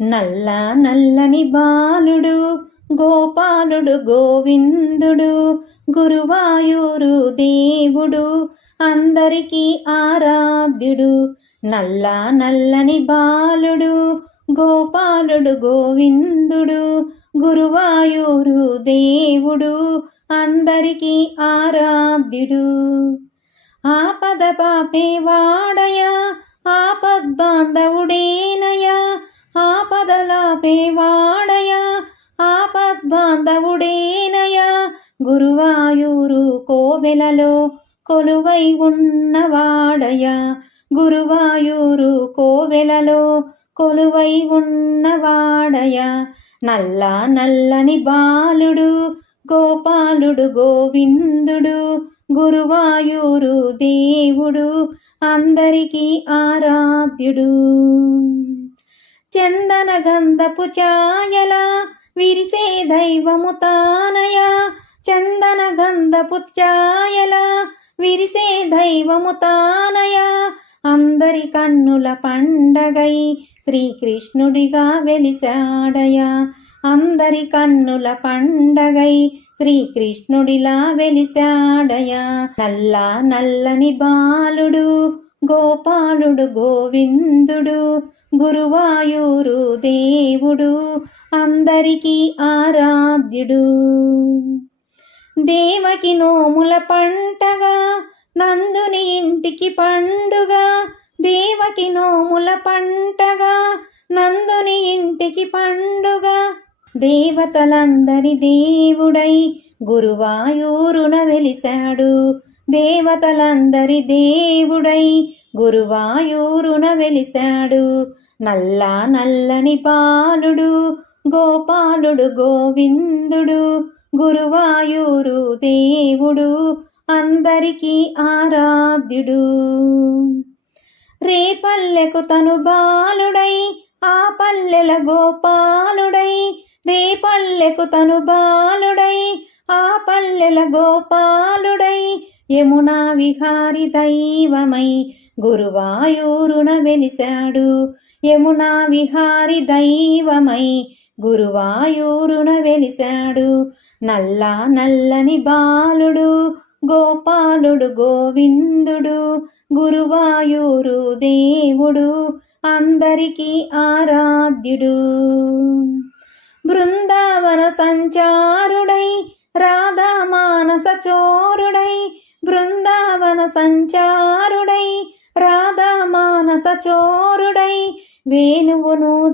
నల్ల నల్లని బాలుడు గోపాలుడు గోవిందుడు గురువాయూరు దేవుడు అందరికీ ఆరాధ్యుడు. నల్ల నల్లని బాలుడు గోపాలుడు గోవిందుడు గురువాయూరు దేవుడు అందరికీ ఆరాధ్యుడు. ఆపద పాపేవాడయా ఆపద్బాంధవుడేనయా, ఆపదలాపేవాడయా ఆపద్బాంధవుడేనయా, గురువాయూరు కోవెలలో కొలువై ఉన్నవాడయా, గురువాయూరు కోవెలలో కొలువై ఉన్నవాడయా. నల్ల నల్లని బాలుడు గోపాలుడు గోవిందుడు గురువాయూరు దేవుడు అందరికీ ఆరాధ్యుడు. చందన గంధపు ఛాయల విరిసే దైవము తానయా, చందన గంధపు ఛాయల విరిసే దైవము తానయా, అందరి కన్నుల పండగై శ్రీకృష్ణుడిగా వెలిసాడయా, అందరి కన్నుల పండగై శ్రీకృష్ణుడిలా వెలిసాడయా. నల్ల నల్లని బాలుడు గోపాలుడు గోవిందుడు గురువాయూరు దేవుడు అందరికీ ఆరాధ్యుడు. దేవకి నోముల పంటగా నందుని ఇంటికి పండుగ, దేవకి నోముల పంటగా నందుని ఇంటికి పండుగ, దేవతలందరి దేవుడై గురువాయూరున వెలిసాడు, దేవతలందరి దేవుడై గురువాయూరున వెలిసాడు. నల్ల నల్లని బాలుడు గోపాలుడు గోవిందుడు గురువాయూరు దేవుడు అందరికీ ఆరాధ్యుడు. రేపల్లెకు తను బాలుడై ఆ పల్లెల గోపాలుడై, రేపల్లెకు తను బాలుడై ఆ పల్లెల గోపాలుడై, యమునా విహారి దైవమై గురువాయూరున వెలిసాడు, యమునా విహారి దైవమై గురువాయూరున వెలిసాడు. నల్ల నల్లని బాలుడు గోపాలుడు గోవిందుడు గురువాయూరు దేవుడు అందరికీ ఆరాధ్యుడు. బృందావన సంచారుడై రాధా మానస చోరుడై, బృందావన సంచారుడై రాధా మానస చోరుడై, వేణువును